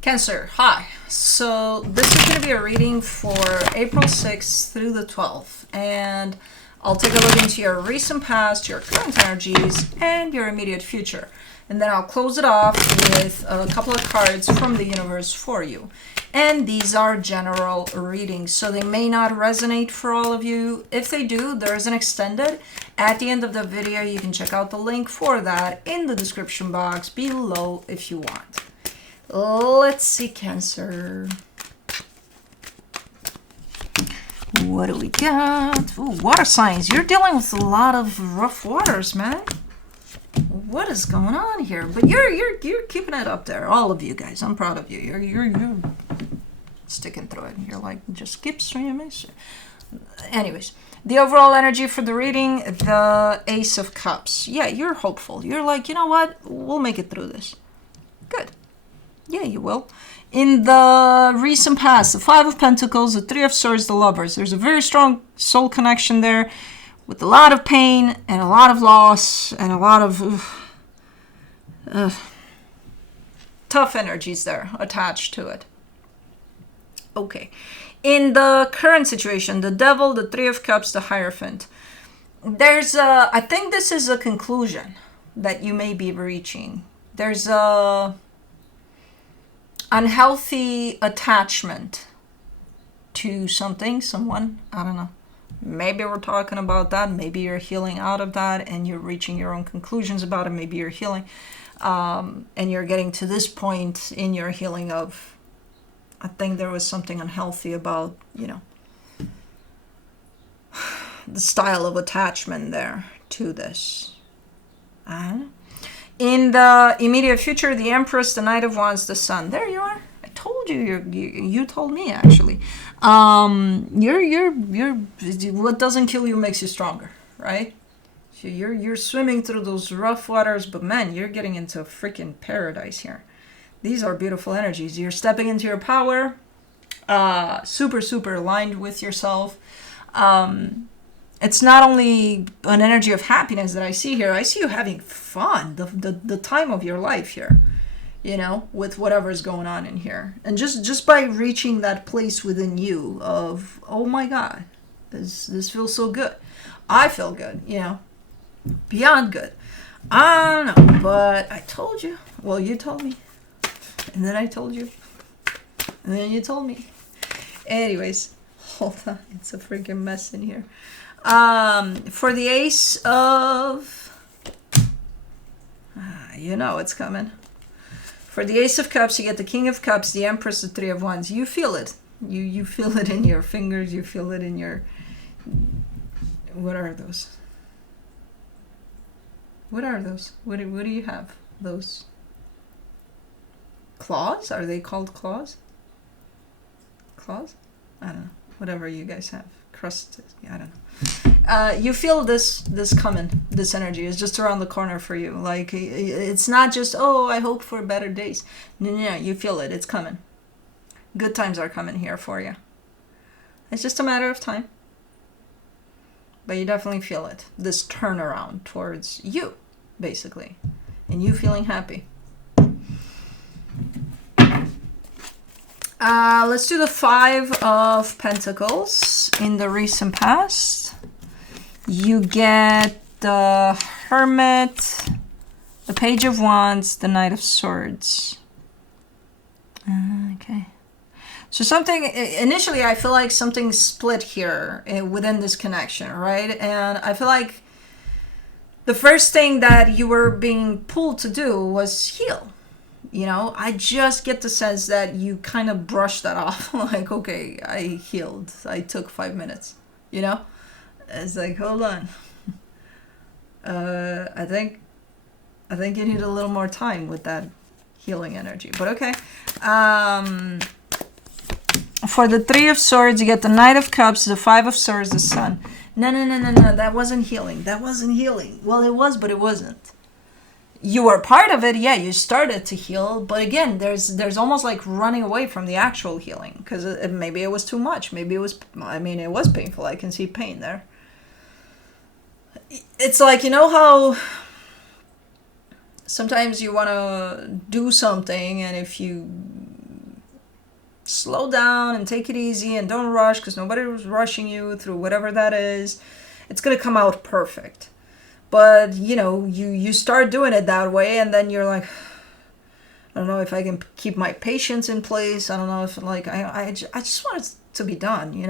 Cancer, hi. So this is going to be a reading for April 6th through the 12th. And I'll take a look into your recent past, your current energies, and your immediate future. And then I'll close it off with a couple of cards from the universe for you. And these are general readings, so they may not resonate for all of you. If they do, there is an extended. At the end of the video, you can check out the link for that in the description box below if you want. Let's see, Cancer. What do we got? Ooh, water signs. You're dealing with a lot of rough waters, man. What is going on here? But you're keeping it up there. All of you guys. I'm proud of you. You're sticking through it. You're like, just keep streaming. Anyways, the overall energy for the reading, the Ace of Cups. Yeah, you're hopeful. You're like, you know what? We'll make it through this. Good. Yeah, you will. In the recent past, the Five of Pentacles, the Three of Swords, the Lovers. There's a very strong soul connection there with a lot of pain and a lot of loss and a lot of tough energies there attached to it. Okay. In the current situation, the Devil, the Three of Cups, the Hierophant. I think this is a conclusion that you may be reaching. There's a unhealthy attachment to something, someone, I don't know. Maybe we're talking about that. Maybe you're healing out of that and you're reaching your own conclusions about it. Maybe you're healing and you're getting to this point in your healing of, I think there was something unhealthy about, the style of attachment there to this. In the immediate future, the Empress, the Knight of Wands, the Sun. There you are. I told you. You told me actually. You're. What doesn't kill you makes you stronger, right? So you're swimming through those rough waters, but man, you're getting into a freaking paradise here. These are beautiful energies. You're stepping into your power. Super aligned with yourself. It's not only an energy of happiness that I see here. I see you having fun, the time of your life here, with whatever's going on in here. And just by reaching that place within you of, oh my God, this feels so good. I feel good, beyond good. I don't know, but I told you. Well, you told me. And then I told you. And then you told me. Anyways, hold on. It's a freaking mess in here. For the Ace of... it's coming. For the Ace of Cups, you get the King of Cups, the Empress, the Three of Wands. You feel it. You feel it in your fingers. You feel it in your... What are those? What are those? What do you have? Those... Claws? Are they called claws? Claws? I don't know. Whatever you guys have. Crust. I don't know. You feel this coming. This energy is just around the corner for you. Like, it's not just, oh, I hope for better days. No. You feel it. It's coming. Good times are coming here for you. It's just a matter of time. But you definitely feel it. This turnaround towards you, basically. And you feeling happy. Let's do the Five of Pentacles in the recent past. You get the Hermit, the Page of Wands, the Knight of Swords. Okay. So something, initially I feel like something split here within this connection, right? And I feel like the first thing that you were being pulled to do was heal. I just get the sense that you kind of brushed that off. Like, okay, I healed. I took 5 minutes. It's like, hold on. I think you need a little more time with that healing energy. But okay. For the Three of Swords, you get the Knight of Cups, the Five of Swords, the Sun. No. That wasn't healing. Well, it was, but it wasn't. You were part of it, yeah, you started to heal, but again, there's almost like running away from the actual healing, because maybe it was too much, maybe it was painful, I can see pain there. It's like, how sometimes you want to do something, and if you Slow down and take it easy and don't rush, because nobody was rushing you through whatever that is. It's going to come out perfect. But, you start doing it that way, and then you're like, I don't know if I can keep my patience in place. I don't know if, I just want it to be done,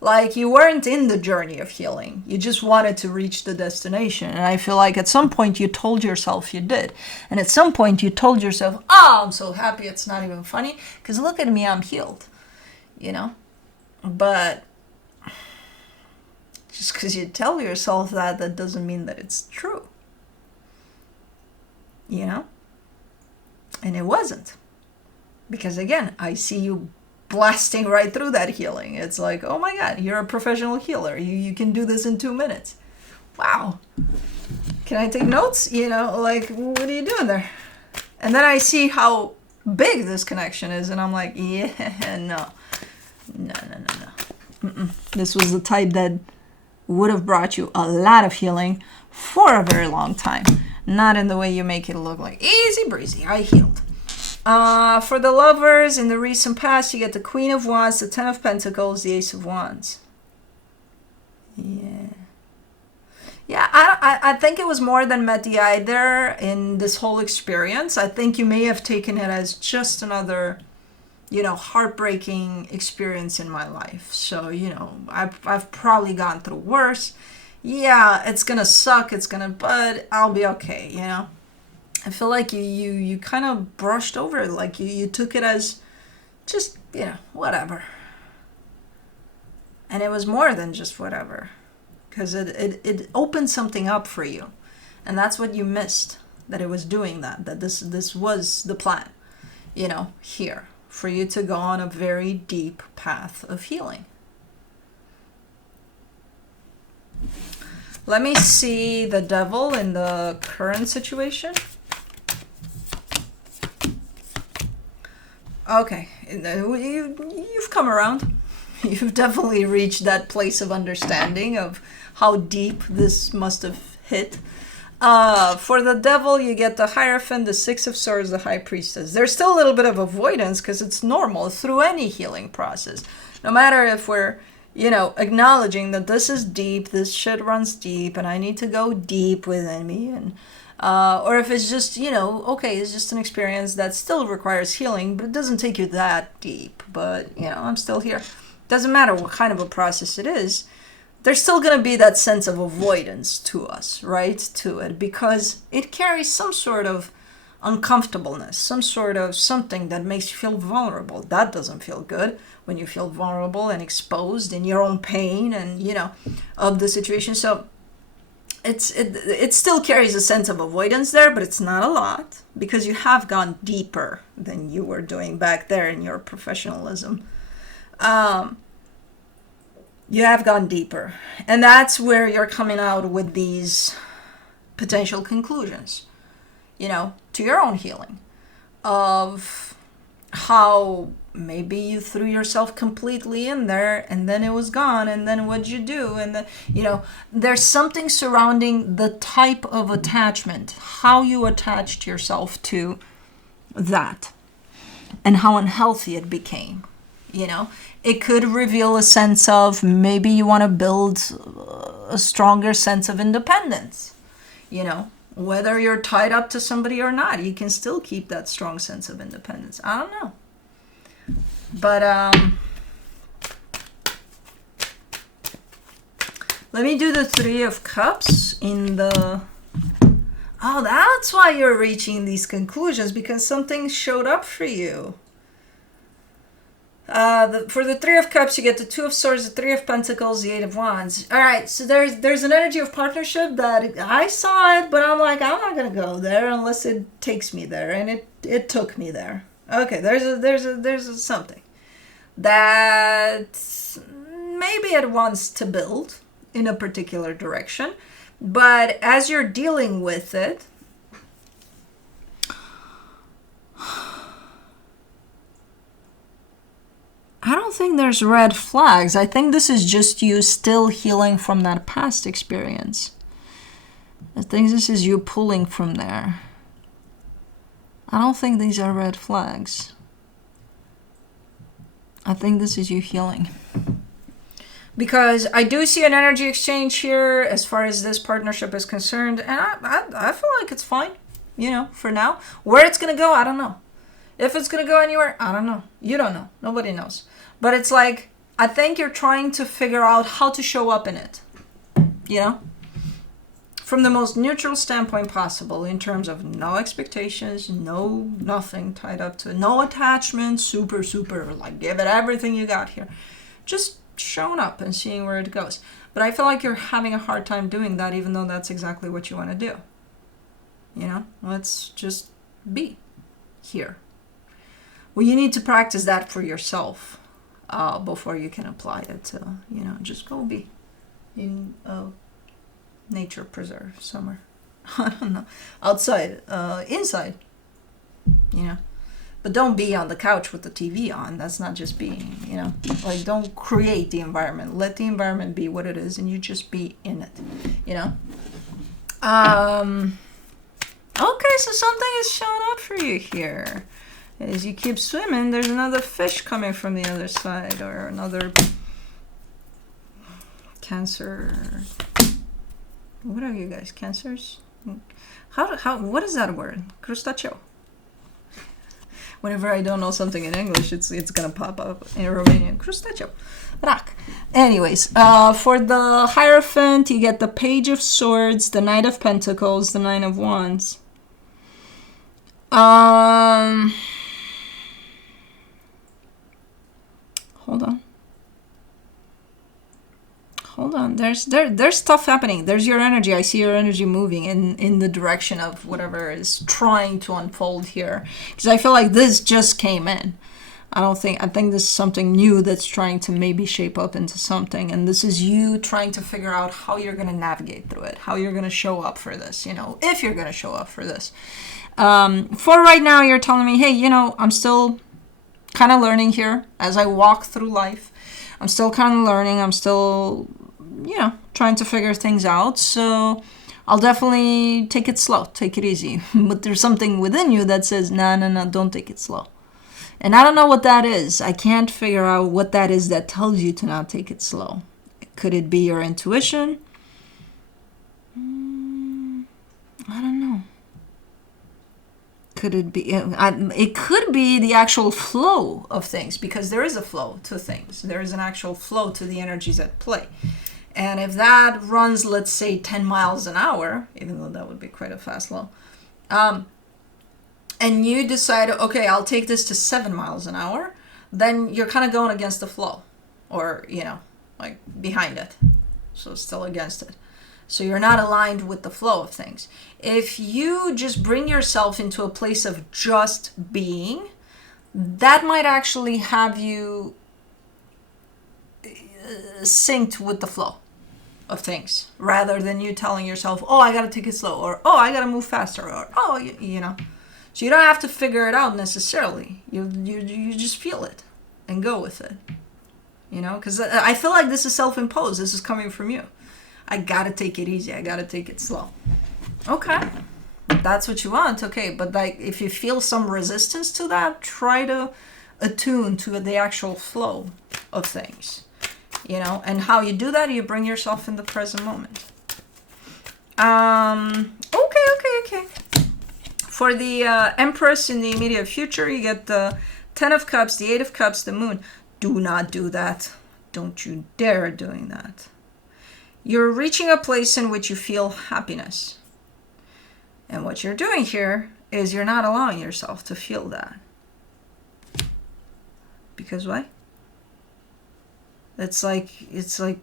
Like, you weren't in the journey of healing. You just wanted to reach the destination. And I feel like at some point you told yourself you did. And at some point you told yourself, oh, I'm so happy it's not even funny, because look at me, I'm healed, But just because you tell yourself that doesn't mean that it's true, And it wasn't. Because again, I see you blasting right through that healing. It's like, oh my God, you're a professional healer. You can do this in 2 minutes. Wow. Can I take notes? Like, what are you doing there? And then I see how big this connection is, and I'm like, yeah, no. This was the type that would have brought you a lot of healing for a very long time. Not in the way you make it look like easy breezy. I healed. For the lovers, in the recent past, you get the Queen of Wands, the Ten of Pentacles, the Ace of Wands. Yeah. Yeah, I think it was more than met the eye there in this whole experience. I think you may have taken it as just another, heartbreaking experience in my life. So, I've probably gone through worse. Yeah, it's going to suck. But I'll be okay, I feel like you kind of brushed over it, like you took it as just, whatever. And it was more than just whatever, because it opened something up for you. And that's what you missed, that it was doing that this was the plan, here, for you to go on a very deep path of healing. Let me see the Devil in the current situation. Okay, you've come around. You've definitely reached that place of understanding of how deep this must have hit. For the Devil, you get the Hierophant, the Six of Swords, the High Priestess. There's still a little bit of avoidance, because it's normal through any healing process. No matter if we're, acknowledging that this is deep, this shit runs deep, and I need to go deep within me, and or if it's just, okay, it's just an experience that still requires healing, but it doesn't take you that deep. But, I'm still here. Doesn't matter what kind of a process it is. There's still going to be that sense of avoidance to us, right? To it, because it carries some sort of uncomfortableness, some sort of something that makes you feel vulnerable. That doesn't feel good when you feel vulnerable and exposed in your own pain and, of the situation. So it still carries a sense of avoidance there, but it's not a lot, because you have gone deeper than you were doing back there in your professionalism. You have gone deeper, and that's where you're coming out with these potential conclusions, to your own healing, of how maybe you threw yourself completely in there and then it was gone, and then what'd you do? And then, there's something surrounding the type of attachment, how you attached yourself to that, and how unhealthy it became. It could reveal a sense of maybe you want to build a stronger sense of independence. Whether you're tied up to somebody or not, you can still keep that strong sense of independence. I don't know. But let me do the Three of Cups in the... Oh, that's why you're reaching these conclusions, because something showed up for you. For the Three of Cups, you get the Two of Swords, the Three of Pentacles, the Eight of Wands. All right, so there's an energy of partnership that I saw it, but I'm like, I'm not gonna go there unless it takes me there, and it took me there. Okay, there's a something that maybe it wants to build in a particular direction, but as you're dealing with it, I don't think there's red flags. I think this is just you still healing from that past experience. I think this is you pulling from there. I don't think these are red flags. I think this is you healing. Because I do see an energy exchange here as far as this partnership is concerned. And I feel like it's fine, you know, for now. Where it's going to go, I don't know. If it's going to go anywhere, I don't know. You don't know. Nobody knows. But it's like, I think you're trying to figure out how to show up in it, you know? From the most neutral standpoint possible, in terms of no expectations, no nothing tied up to it, no attachment, super, like give it everything you got here. Just showing up and seeing where it goes. But I feel like you're having a hard time doing that, even though that's exactly what you want to do. You know, let's just be here. Well, you need to practice that for yourself before you can apply it to, you know, just go be in a nature preserve somewhere. I don't know. Outside, inside, you know. But don't be on the couch with the TV on. That's not just being, you know. Like, don't create the environment. Let the environment be what it is, and you just be in it, you know. Okay, so something is showing up for you here. As you keep swimming, there's another fish coming from the other side, or another Cancer. What are you guys, Cancers? What is that word? Crustaceo. Whenever I don't know something in English, it's gonna pop up in Romanian. Crustaceo. Rak. Anyways, for the Hierophant, you get the Page of Swords, the Knight of Pentacles, the Nine of Wands. Hold on. There's stuff happening. There's your energy. I see your energy moving in the direction of whatever is trying to unfold here. Because I feel like this just came in. I think this is something new that's trying to maybe shape up into something. And this is you trying to figure out how you're going to navigate through it. How you're going to show up for this, you know, if you're going to show up for this. For right now, you're telling me, hey, you know, I'm still kind of learning here as I walk through life. I'm still kind of learning. I'm still, you know, trying to figure things out. So I'll definitely take it slow, take it easy. But there's something within you that says, no, don't take it slow. And I don't know what that is. I can't figure out what that is that tells you to not take it slow. Could it be your intuition? I don't know. Could it be? It could be the actual flow of things, because there is a flow to things. There is an actual flow to the energies at play. And if that runs, let's say, 10 miles an hour, even though that would be quite a fast flow, and you decide, okay, I'll take this to 7 miles an hour, then you're kind of going against the flow, or, you know, like behind it. So still against it. So you're not aligned with the flow of things. If you just bring yourself into a place of just being, that might actually have you synced with the flow of things, rather than you telling yourself, oh, I gotta take it slow, or oh, I gotta move faster, or oh, you know. So you don't have to figure it out necessarily. You just feel it and go with it, you know, because I feel like this is self-imposed. This is coming from you. I gotta take it easy. I gotta take it slow. Okay. That's what you want. Okay. But like, if you feel some resistance to that, try to attune to the actual flow of things, you know, and how you do that, you bring yourself in the present moment. Okay. For the Empress in the immediate future, you get the 10 of Cups, the 8 of Cups, the Moon. Do not do that. Don't you dare doing that. You're reaching a place in which you feel happiness. And what you're doing here is you're not allowing yourself to feel that. Because why? It's like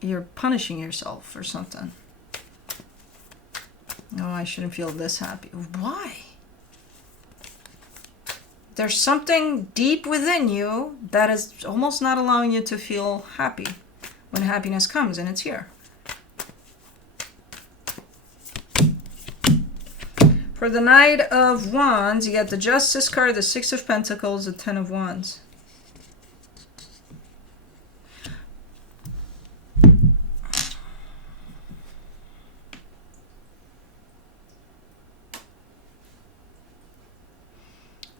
you're punishing yourself or something. No, I shouldn't feel this happy. Why? There's something deep within you that is almost not allowing you to feel happy when happiness comes, and it's here. For the Knight of Wands, you get the Justice card, the 6 of Pentacles, the 10 of Wands.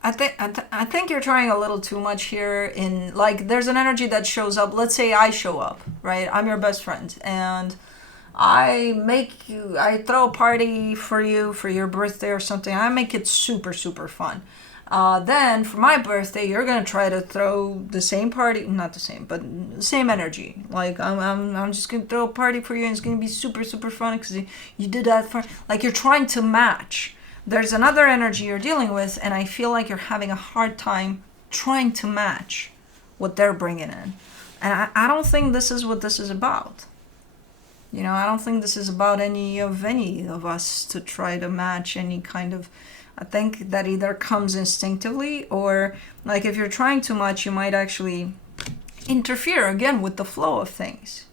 I think you're trying a little too much here. In like, there's an energy that shows up. Let's say I show up, right? I'm your best friend, and I throw a party for you for your birthday or something. I make it super, super fun. Then for my birthday, you're gonna try to throw the same party, not the same, but the same energy. Like I'm just gonna throw a party for you, and it's gonna be super, super fun because you did that for. Like you're trying to match. There's another energy you're dealing with, and I feel like you're having a hard time trying to match what they're bringing in. And I don't think this is what this is about. I don't think this is about any of us to try to match any kind of. I think that either comes instinctively, or like if you're trying too much, you might actually interfere again with the flow of things.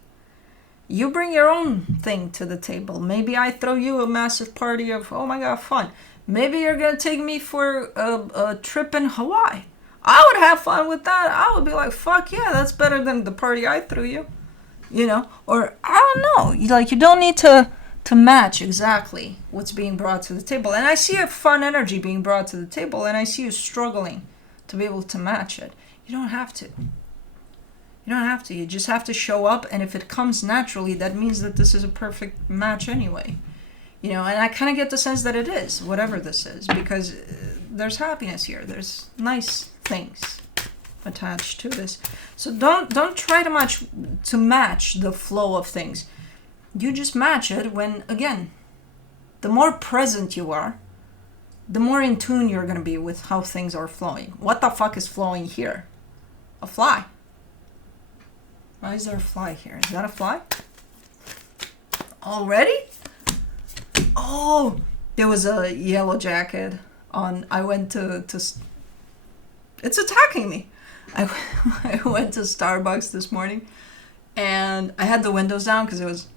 You bring your own thing to the table. Maybe I throw you a massive party of, oh my God, fun. Maybe you're going to take me for a trip in Hawaii. I would have fun with that. I would be like, fuck yeah, that's better than the party I threw you. Or I don't know. Like, you don't need to match exactly what's being brought to the table. And I see a fun energy being brought to the table, and I see you struggling to be able to match it. You don't have to. You don't have to. You just have to show up, and if it comes naturally, that means that this is a perfect match anyway. And I kind of get the sense that it is, whatever this is, because there's happiness here. There's nice things attached to this. So don't try to match the flow of things. You just match it when, again, the more present you are, the more in tune you're going to be with how things are flowing. What the fuck is flowing here? A fly. Why is there a fly here? Is that a fly? Already? Oh, there was a yellow jacket on. I went to it's attacking me. I went to Starbucks this morning, and I had the windows down because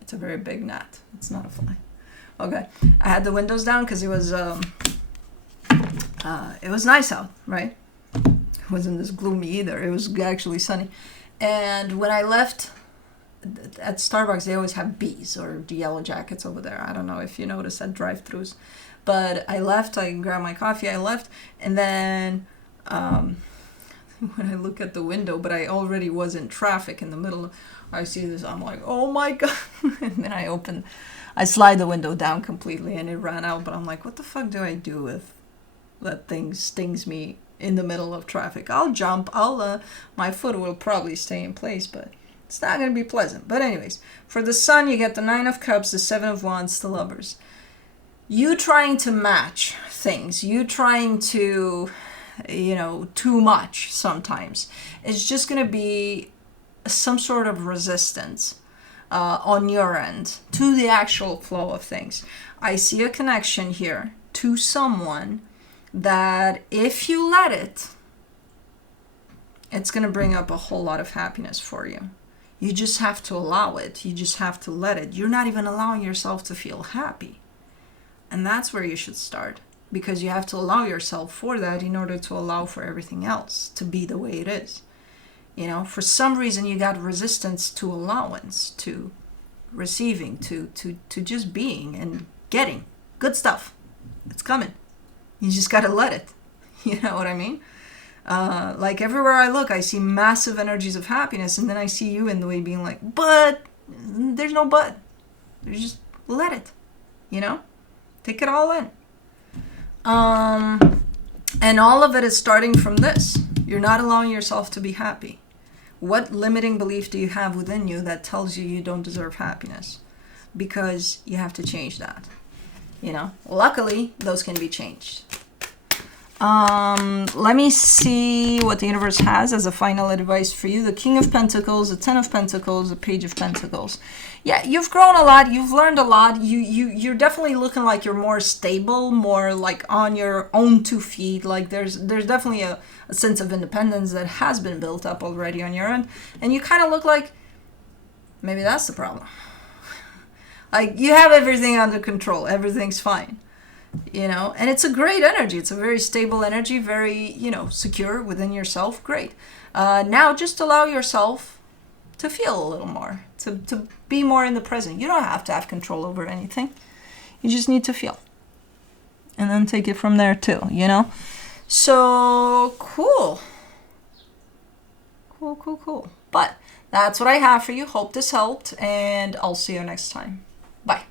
it's a very big gnat. It's not a fly. Okay. I had the windows down because it was nice out, right? It wasn't this gloomy either. It was actually sunny. And when I left at Starbucks, they always have bees or the yellow jackets over there. I don't know if you notice at drive-thrus. But I left, I grabbed my coffee, I left, and then when I look at the window, but I already was in traffic in the middle, I see this, I'm like, oh my God. And then I slide the window down completely, and it ran out, but I'm like, what the fuck do I do if that thing stings me in the middle of traffic? I'll jump, my foot will probably stay in place, but it's not going to be pleasant. But anyways, for the Sun, you get the 9 of Cups, the 7 of Wands, the Lovers. You trying to match things, you trying to, too much sometimes. It's just going to be some sort of resistance on your end to the actual flow of things. I see a connection here to someone that if you let it, it's going to bring up a whole lot of happiness for you. You just have to allow it. You just have to let it. You're not even allowing yourself to feel happy. And that's where you should start, because you have to allow yourself for that in order to allow for everything else to be the way it is. For some reason you got resistance to allowance, to receiving, to just being and getting good stuff. It's coming. You just got to let it. You know what I mean? Like everywhere I look, I see massive energies of happiness, and then I see you in the way being like, but there's no but. You just let it, Take it all in. And all of it is starting from this. You're not allowing yourself to be happy. What limiting belief do you have within you that tells you you don't deserve happiness? Because you have to change that. Luckily, those can be changed. Let me see what the universe has as a final advice for you. The King of Pentacles, the Ten of Pentacles, the Page of Pentacles. Yeah, you've grown a lot. You've learned a lot. You're definitely looking like you're more stable, more like on your own 2 feet. Like there's definitely a sense of independence that has been built up already on your end. And you kind of look like maybe that's the problem. Like you have everything under control. Everything's fine. And it's a great energy. It's a very stable energy, very, secure within yourself. Great. Now just allow yourself to feel a little more, to be more in the present. You don't have to have control over anything. You just need to feel. and then take it from there too, you know? So cool. Cool. But that's what I have for you. Hope this helped, and I'll see you next time. Bye.